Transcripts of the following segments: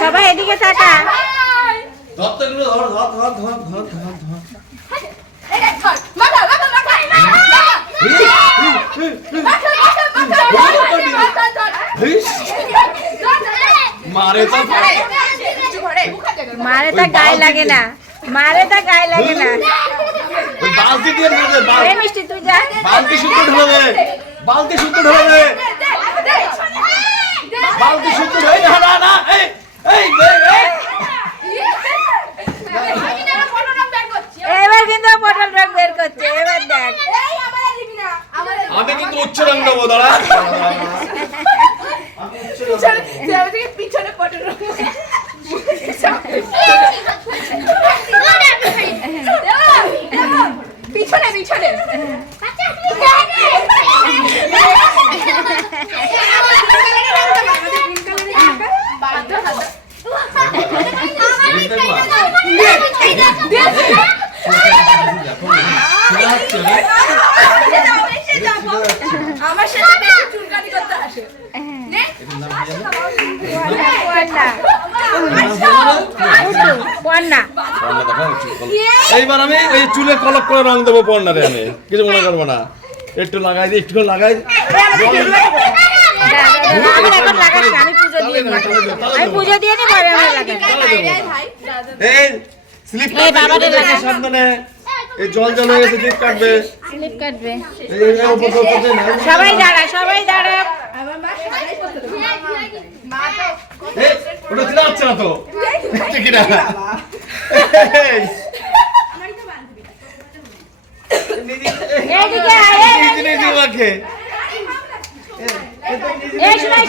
সবাই এদিকে তাকা। মারে তা গায়ে লাগে না, মারে তা গায়ে লাগে না। বালতি দিয়ে ঢেলে দে, মিষ্টি তুই যা, বালতি শুদ্ধ ঢেলে দে, বালতি শুদ্ধ ঢেলে দে, বালতি শুদ্ধ ঢেলে না না না এই এই এবার কিন্তু পটল রং বের করছে। এবার দেখ, আমি কিন্তু উচ্চ রং দেবো, দাঁড়া পিছনে পটল রং পিছনে পিছনে আমার সাথে চুলকানি করতে আসে। এইবার আমি এই চুলে কলক করে রং দেবো পর্নারে, আমি কিছু মনে করবো না, একটু লাগাই দিই, একটু লাগাই আমি পুজো দিয়ে নি পরে আমার লাগাই। এই স্লিপ কাটবে সাবধানে, এই জল জল হয়ে গেছে, স্লিপ কাটবে, স্লিপ কাটবে। সবাই দাঁড়া, সবাই দাঁড়া। ওটা দিতে পারছে না তো ঠিক না।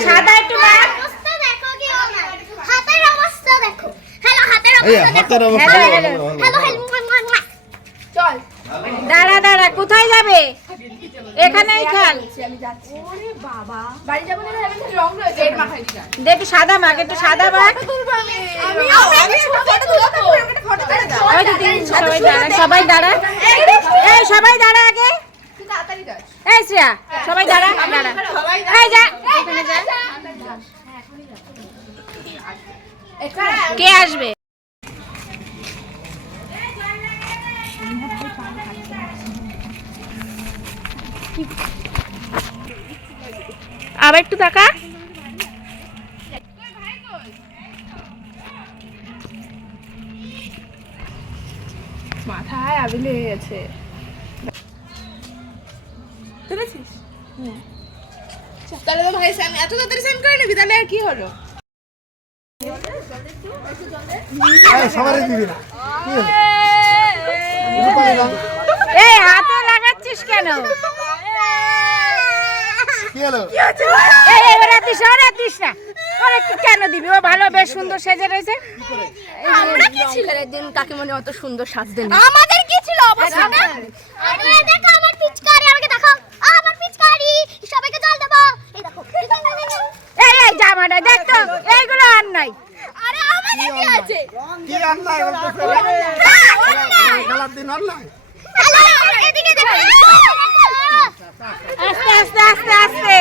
সাদা একটু দাঁড়া দাঁড়া, কোথায় যাবে? এখানেই খেল। একটু সাদা মাখ, একটু সাদা মাখ। সবাই দাঁড়া, এই সবাই দাঁড়া আগে। এই শ্রেয়া, সবাই দাঁড়া দাঁড়া, এই যা এখানে যা। কে আসবে? আবার একটু তাকা। মাথায় আগুন লেগে গেছে। তুলেছিস? তাহলে তো ভাই স্যাম এত তাড়াতাড়ি স্যাম করে নিবি, তাহলে আর কি হলো? সবারই দিবি না, এই হাতে লাগাচ্ছিস কেন? কেন দিবি? ও ভালো, বেশ সুন্দর সেজে রয়েছে। আমরা কি ছিল একদিন কাকিমণি অত সুন্দর সাজতেন? আমাদের কি ছিল অবস্থা? আরে দেখো আমার পিচকারি, আমাকে দেখো আমার পিচকারি, সবাইকে জল দেব। এই দেখো, এই এই জামাটা দেখ তো, এইগুলো আর নাই। আরে আমাদের কি আছে? কি রান্না বলতেছ? খেলার দিন অনলাইন। হ্যালো, এদিকে দেখো। আস্তে আস্তে আস্তে আস্তে।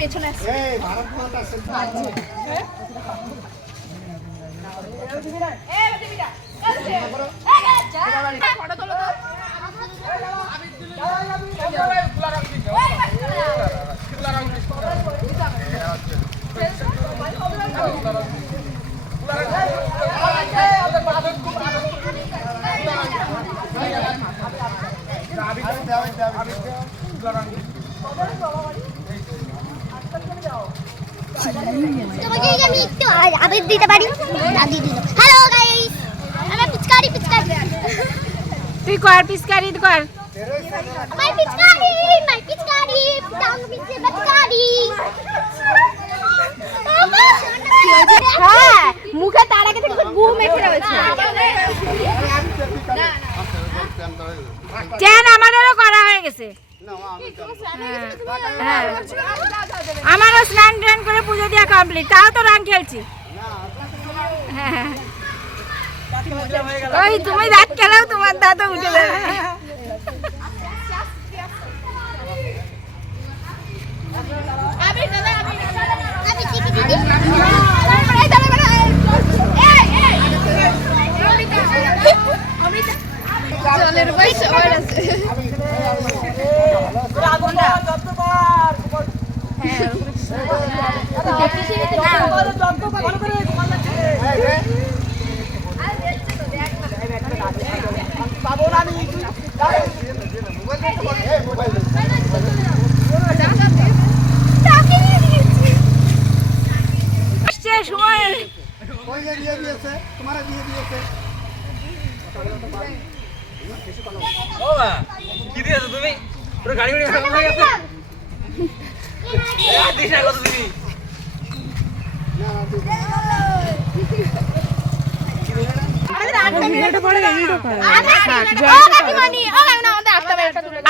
পেছনে আছে। তোমাকে আমি একটু আবেদ দিতে পারি না দিয়ে দিল হ্যালো গাইস আমার পিচকারি তুই কর পিচকারি কর মাই পিচকারি টাং পিচকারি হ্যাঁ মুখে তার আগে থেকে গু মেখে রয়েছে ট্যান আমাদেরও করা হয়ে গেছে হ্যাঁ আমারও স্নান টান করে পুজো দেওয়া কমপ্লিট তাও তো রং খেলছি হ্যাঁ ওই তুমি রাত খেলাও তোমার দাদা উঠে যাবে সময় কি দিয়েছো তুমি পুরো গাড়ি গাড়ি খারাপ হয়ে গেছে আর দিস না কত দিবি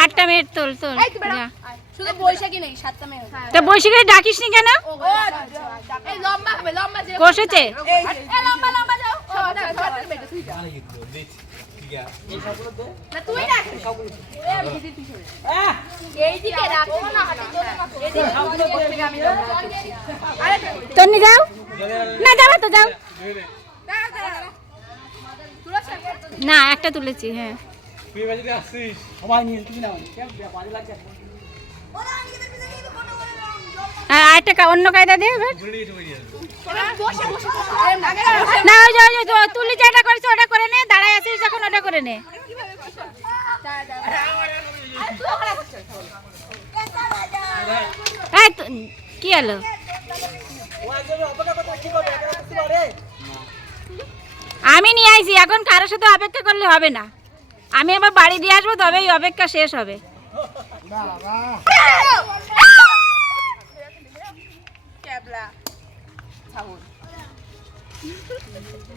আটটা মিনিট তোল শুধু বৈশাখী নেই 7টা মে তা বৈশাখী ডাকিস নি কেন এই লম্বা হবে লম্বা যে কষেছে এই লম্বা যাও সবার বেটা তুই যা না তুই রাখ এই দিকে রাখো না এই দিকে সবগুলো বসে আমি আরে তন্নি যাও না যাবা তো যাও না একটা তুলেছি হ্যাঁ তুই বাজে আসছিস সবাই নিয়ে তুমি না কেমন বাজে লাগছে আর একটা অন্য কায়দা দে এবার ঘুরে নিয়ে চলে যাবে বসে বসে না ওই যে তুলি যেটা করেছে ওটা করে নে দাঁড়ায় আছিস যখন ওটা করে নে কি হলো আমি নিয়ে আইছি এখন কারোর সাথে অপেক্ষা করলে হবে না আমি আবার বাড়ি দিয়ে আসবো তবেই অপেক্ষা শেষ হবে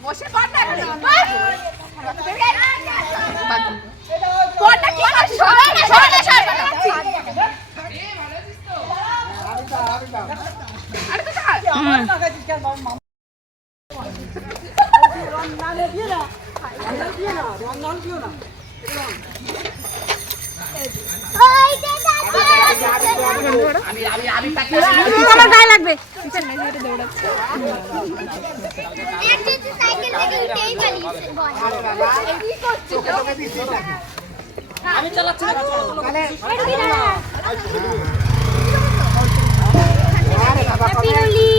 বসে পাটা কোনটা কি সরে আমার গায়ে লাগবে আমি চালাচ্ছি হ্যাপি হোলি